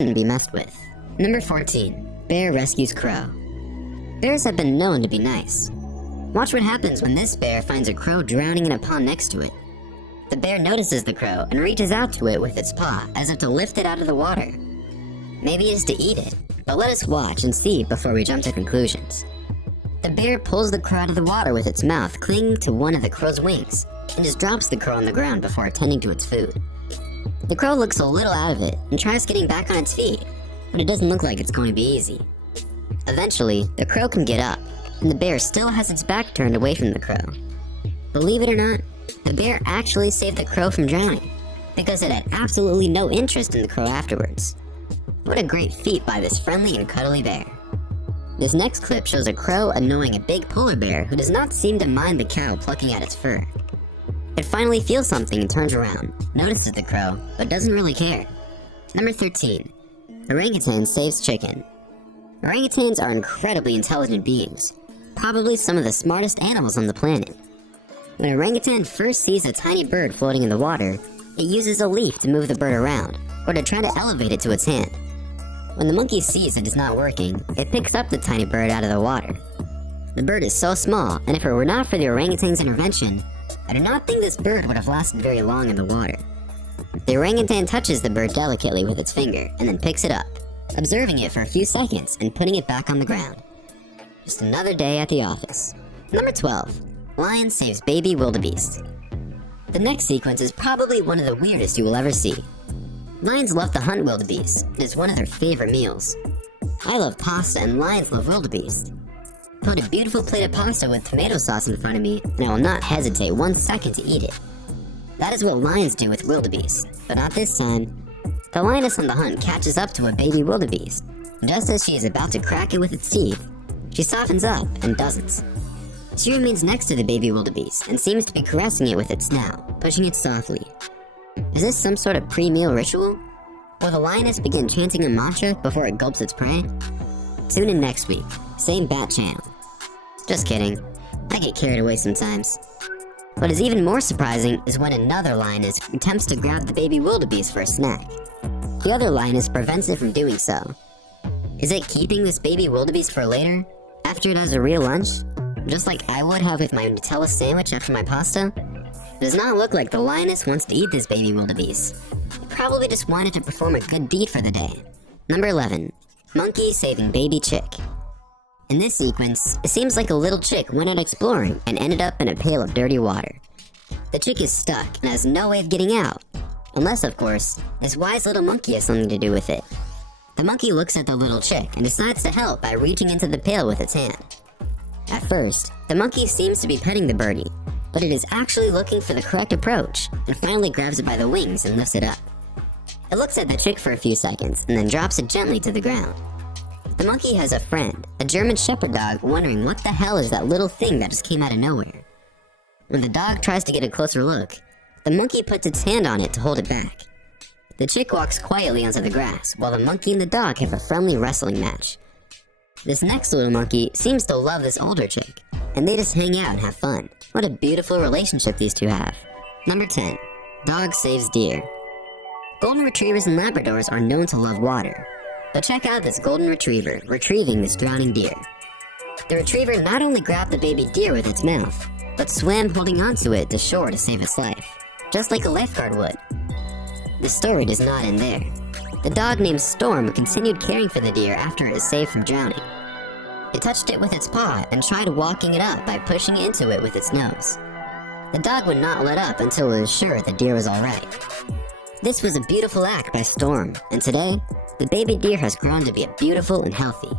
shouldn't be messed with. Number 14. Bear rescues crow. Bears have been known to be nice. Watch what happens when this bear finds a crow drowning in a pond next to it. The bear notices the crow and reaches out to it with its paw as if to lift it out of the water. Maybe it's to eat it, but let us watch and see before we jump to conclusions. The bear pulls the crow out of the water with its mouth clinging to one of the crow's wings and just drops the crow on the ground before attending to its food. The crow looks a little out of it and tries getting back on its feet, but it doesn't look like it's going to be easy. Eventually, the crow can get up, and the bear still has its back turned away from the crow. Believe it or not, the bear actually saved the crow from drowning, because it had absolutely no interest in the crow afterwards. What a great feat by this friendly and cuddly bear. This next clip shows a crow annoying a big polar bear who does not seem to mind the cow plucking at its fur. It finally feels something and turns around, notices the crow, but doesn't really care. Number 13. Orangutan saves chicken. Orangutans are incredibly intelligent beings, probably some of the smartest animals on the planet. When an orangutan first sees a tiny bird floating in the water, it uses a leaf to move the bird around, or to try to elevate it to its hand. When the monkey sees it is not working, it picks up the tiny bird out of the water. The bird is so small, and if it were not for the orangutan's intervention, I do not think this bird would have lasted very long in the water. The orangutan touches the bird delicately with its finger, and then picks it up, observing it for a few seconds and putting it back on the ground. Just another day at the office. Number 12. Lion saves baby wildebeest. The next sequence is probably one of the weirdest you will ever see. Lions love to hunt wildebeest. It is one of their favorite meals. I love pasta and lions love wildebeest. Put a beautiful plate of pasta with tomato sauce in front of me, and I will not hesitate 1 second to eat it. That is what lions do with wildebeest, but not this time. The lioness on the hunt catches up to a baby wildebeest. Just as she is about to crack it with its teeth, she softens up and doesn't. She remains next to the baby wildebeest and seems to be caressing it with its snout, pushing it softly. Is this some sort of pre-meal ritual? Will the lioness begin chanting a mantra before it gulps its prey? Tune in next week, same bat channel. Just kidding, I get carried away sometimes. What is even more surprising is when another lioness attempts to grab the baby wildebeest for a snack. The other lioness prevents it from doing so. Is it keeping this baby wildebeest for later, after it has a real lunch? Just like I would have with my Nutella sandwich after my pasta? It does not look like the lioness wants to eat this baby wildebeest. It probably just wanted to perform a good deed for the day. Number 11. Monkey saving baby chick. In this sequence, it seems like a little chick went out exploring and ended up in a pail of dirty water. The chick is stuck and has no way of getting out. Unless, of course, this wise little monkey has something to do with it. The monkey looks at the little chick and decides to help by reaching into the pail with its hand. At first, the monkey seems to be petting the birdie, but it is actually looking for the correct approach and finally grabs it by the wings and lifts it up. It looks at the chick for a few seconds and then drops it gently to the ground. The monkey has a friend, a German shepherd dog, wondering what the hell is that little thing that just came out of nowhere. When the dog tries to get a closer look, the monkey puts its hand on it to hold it back. The chick walks quietly onto the grass while the monkey and the dog have a friendly wrestling match. This next little monkey seems to love this older chick, and they just hang out and have fun. What a beautiful relationship these two have. Number 10. Dog saves deer. Golden retrievers and Labradors are known to love water. But check out this golden retriever retrieving this drowning deer. The retriever not only grabbed the baby deer with its mouth, but swam holding onto it to shore to save its life, just like a lifeguard would. The story does not end there. The dog named Storm continued caring for the deer after it was saved from drowning. It touched it with its paw and tried walking it up by pushing into it with its nose. The dog would not let up until it was sure the deer was alright. This was a beautiful act by Storm, and today, the baby deer has grown to be beautiful and healthy.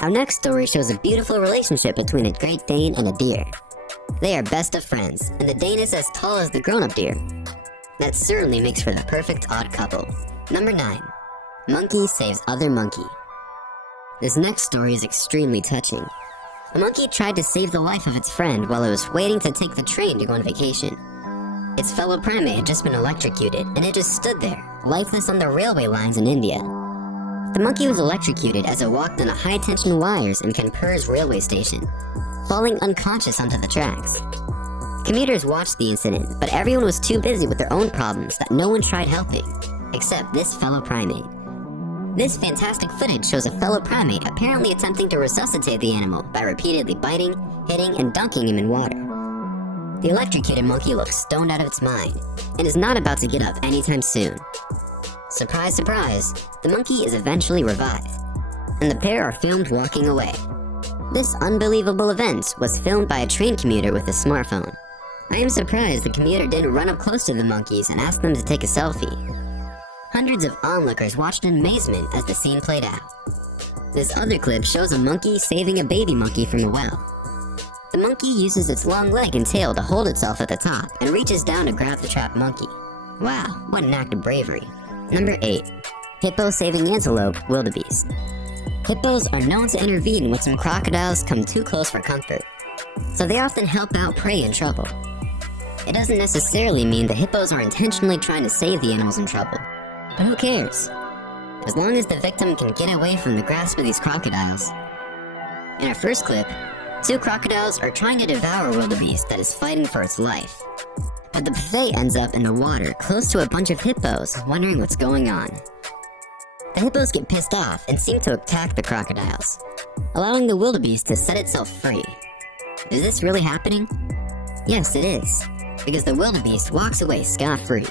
Our next story shows a beautiful relationship between a Great Dane and a deer. They are best of friends, and the Dane is as tall as the grown-up deer. That certainly makes for the perfect odd couple. Number 9. Monkey saves other monkey. This next story is extremely touching. A monkey tried to save the life of its friend while it was waiting to take the train to go on vacation. Its fellow primate had just been electrocuted, and it just stood there, lifeless on the railway lines in India. The monkey was electrocuted as it walked on a high-tension wires in Kanpur's railway station, falling unconscious onto the tracks. Commuters watched the incident, but everyone was too busy with their own problems that no one tried helping, except this fellow primate. This fantastic footage shows a fellow primate apparently attempting to resuscitate the animal by repeatedly biting, hitting, and dunking him in water. The electrocuted monkey looks stoned out of its mind and is not about to get up anytime soon. Surprise, surprise, the monkey is eventually revived, and the pair are filmed walking away. This unbelievable event was filmed by a train commuter with a smartphone. I am surprised the commuter didn't run up close to the monkeys and ask them to take a selfie. Hundreds of onlookers watched in amazement as the scene played out. This other clip shows a monkey saving a baby monkey from a well. The monkey uses its long leg and tail to hold itself at the top and reaches down to grab the trapped monkey. Wow, what an act of bravery. Number 8. Hippo saving antelope wildebeest. Hippos are known to intervene when some crocodiles come too close for comfort, so they often help out prey in trouble. It doesn't necessarily mean the hippos are intentionally trying to save the animals in trouble, but who cares? As long as the victim can get away from the grasp of these crocodiles. In our first clip, 2 crocodiles are trying to devour a wildebeest that is fighting for its life. But the buffet ends up in the water close to a bunch of hippos wondering what's going on. The hippos get pissed off and seem to attack the crocodiles, allowing the wildebeest to set itself free. Is this really happening? Yes, it is, because the wildebeest walks away scot-free.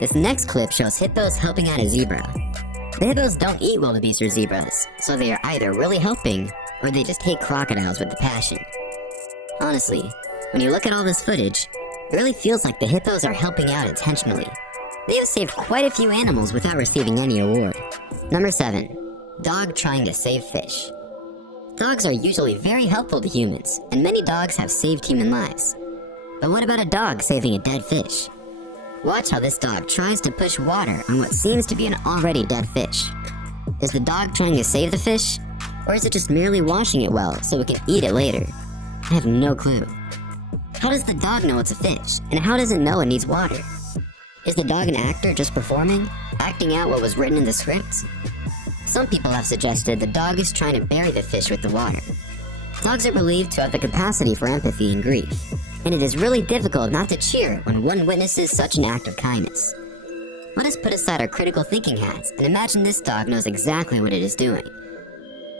This next clip shows hippos helping out a zebra. The hippos don't eat wildebeest or zebras, so they are either really helping or they just hate crocodiles with a passion. Honestly, when you look at all this footage, it really feels like the hippos are helping out intentionally. They have saved quite a few animals without receiving any award. Number 7. Dog trying to save fish. Dogs are usually very helpful to humans, and many dogs have saved human lives. But what about a dog saving a dead fish? Watch how this dog tries to push water on what seems to be an already dead fish. Is the dog trying to save the fish? Or is it just merely washing it well so it can eat it later? I have no clue. How does the dog know it's a fish, and how does it know it needs water? Is the dog an actor just performing, acting out what was written in the script? Some people have suggested the dog is trying to bury the fish with the water. Dogs are believed to have the capacity for empathy and grief, and it is really difficult not to cheer when one witnesses such an act of kindness. Let us put aside our critical thinking hats and imagine this dog knows exactly what it is doing.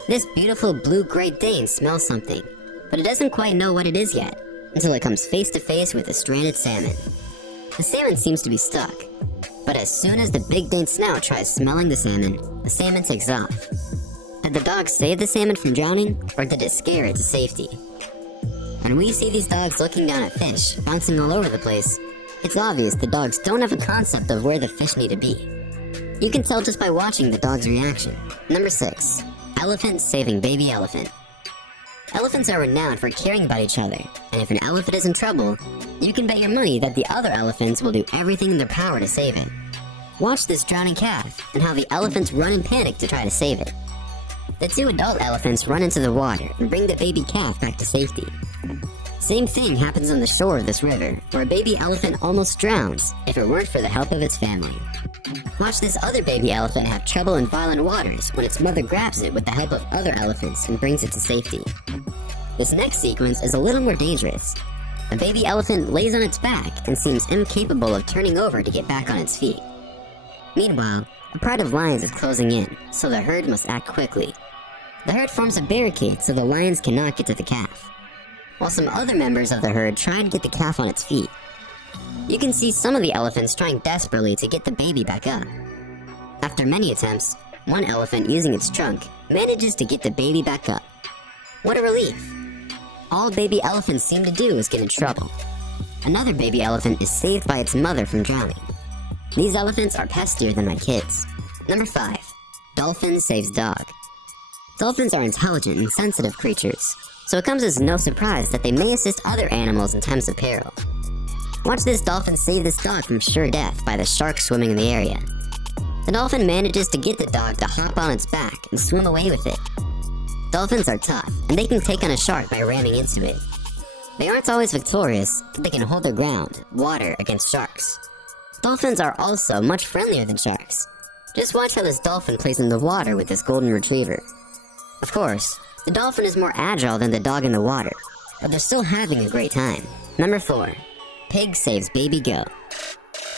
This beautiful blue Great Dane smells something, but it doesn't quite know what it is yet, until it comes face to face with a stranded salmon. The salmon seems to be stuck, but as soon as the Big Dane snout tries smelling the salmon takes off. Did the dog save the salmon from drowning, or did it scare it to safety? When we see these dogs looking down at fish, bouncing all over the place, it's obvious the dogs don't have a concept of where the fish need to be. You can tell just by watching the dog's reaction. Number 6. Elephant saving baby elephant. Elephants are renowned for caring about each other, and if an elephant is in trouble, you can bet your money that the other elephants will do everything in their power to save it. Watch this drowning calf, and how the elephants run in panic to try to save it. The 2 adult elephants run into the water and bring the baby calf back to safety. Same thing happens on the shore of this river, where a baby elephant almost drowns if it weren't for the help of its family. Watch this other baby elephant have trouble in violent waters when its mother grabs it with the help of other elephants and brings it to safety. This next sequence is a little more dangerous. A baby elephant lays on its back and seems incapable of turning over to get back on its feet. Meanwhile, a pride of lions is closing in, so the herd must act quickly. The herd forms a barricade so the lions cannot get to the calf, while some other members of the herd try and get the calf on its feet. You can see some of the elephants trying desperately to get the baby back up. After many attempts, one elephant using its trunk manages to get the baby back up. What a relief! All baby elephants seem to do is get in trouble. Another baby elephant is saved by its mother from drowning. These elephants are pestier than my kids. Number 5. Dolphin saves dog. Dolphins are intelligent and sensitive creatures, so it comes as no surprise that they may assist other animals in times of peril. Watch this dolphin save this dog from sure death by the shark swimming in the area. The dolphin manages to get the dog to hop on its back and swim away with it. Dolphins are tough, and they can take on a shark by ramming into it. They aren't always victorious, but they can hold their ground, water against sharks. Dolphins are also much friendlier than sharks. Just watch how this dolphin plays in the water with this golden retriever. Of course, the dolphin is more agile than the dog in the water, but they're still having a great time. Number 4. Pig saves baby goat.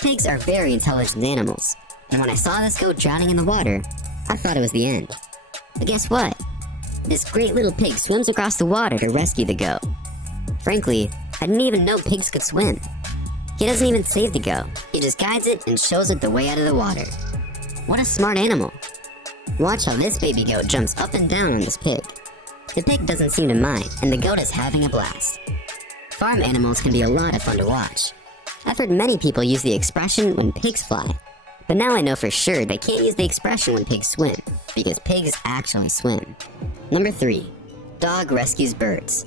Pigs are very intelligent animals, and when I saw this goat drowning in the water, I thought it was the end. But guess what? This great little pig swims across the water to rescue the goat. Frankly, I didn't even know pigs could swim. He doesn't even save the goat. He just guides it and shows it the way out of the water. What a smart animal. Watch how this baby goat jumps up and down on this pig. The pig doesn't seem to mind, and the goat is having a blast. Farm animals can be a lot of fun to watch. I've heard many people use the expression when pigs fly, but now I know for sure they can't use the expression when pigs swim, because pigs actually swim. Number 3. Dog rescues birds.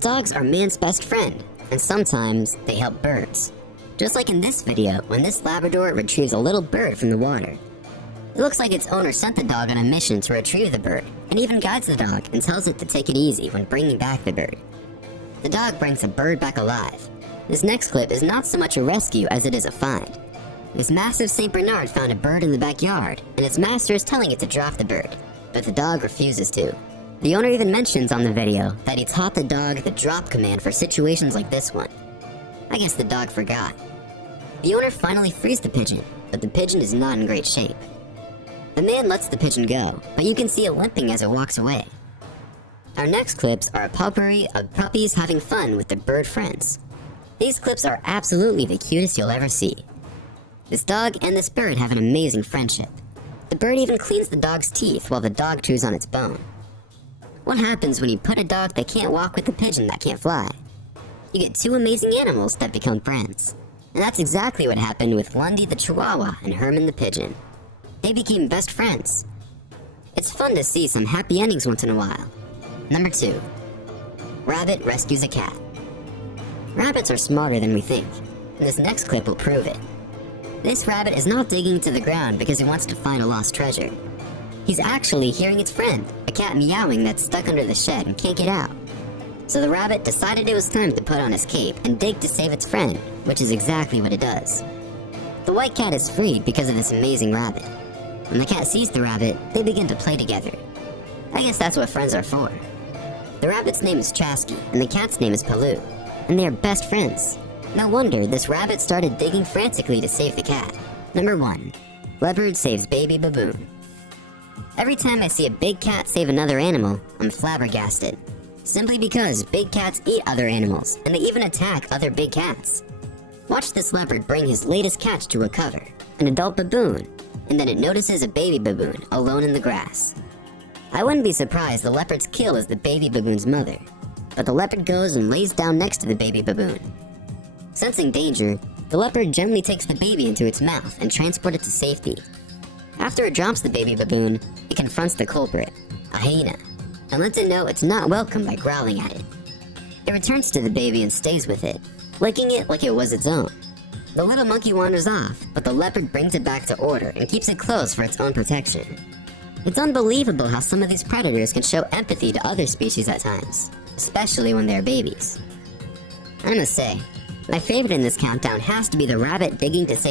Dogs are man's best friend, and sometimes they help birds. Just like in this video, when this Labrador retrieves a little bird from the water. It looks like its owner sent the dog on a mission to retrieve the bird, and even guides the dog and tells it to take it easy when bringing back the bird. The dog brings the bird back alive. This next clip is not so much a rescue as it is a find. This massive St. Bernard found a bird in the backyard, and its master is telling it to drop the bird, but the dog refuses to. The owner even mentions on the video that he taught the dog the drop command for situations like this one. I guess the dog forgot. The owner finally frees the pigeon, but the pigeon is not in great shape. The man lets the pigeon go, but you can see it limping as it walks away. Our next clips are a potpourri of puppies having fun with their bird friends. These clips are absolutely the cutest you'll ever see. This dog and this bird have an amazing friendship. The bird even cleans the dog's teeth while the dog chews on its bone. What happens when you put a dog that can't walk with a pigeon that can't fly? You get two amazing animals that become friends. And that's exactly what happened with Lundy the Chihuahua and Herman the Pigeon. They became best friends. It's fun to see some happy endings once in a while. Number 2. Rabbit rescues a cat. Rabbits are smarter than we think, and this next clip will prove it. This rabbit is not digging into the ground because he wants to find a lost treasure. He's actually hearing its friend, a cat meowing that's stuck under the shed and can't get out. So the rabbit decided it was time to put on his cape and dig to save its friend, which is exactly what it does. The white cat is freed because of this amazing rabbit. When the cat sees the rabbit, they begin to play together. I guess that's what friends are for. The rabbit's name is Chasky, and the cat's name is Paloo, and they are best friends. No wonder this rabbit started digging frantically to save the cat. Number 1. Leopard saves baby baboon. Every time I see a big cat save another animal, I'm flabbergasted. Simply because big cats eat other animals, and they even attack other big cats. Watch this leopard bring his latest catch to recover, an adult baboon, and then it notices a baby baboon alone in the grass. I wouldn't be surprised the leopard's kill is the baby baboon's mother, but the leopard goes and lays down next to the baby baboon. Sensing danger, the leopard gently takes the baby into its mouth and transports it to safety. After it drops the baby baboon, it confronts the culprit, a hyena, and lets it know it's not welcome by growling at it. It returns to the baby and stays with it, licking it like it was its own. The little monkey wanders off, but the leopard brings it back to order and keeps it close for its own protection. It's unbelievable how some of these predators can show empathy to other species at times, especially when they're babies. I must say, my favorite in this countdown has to be the rabbit digging to save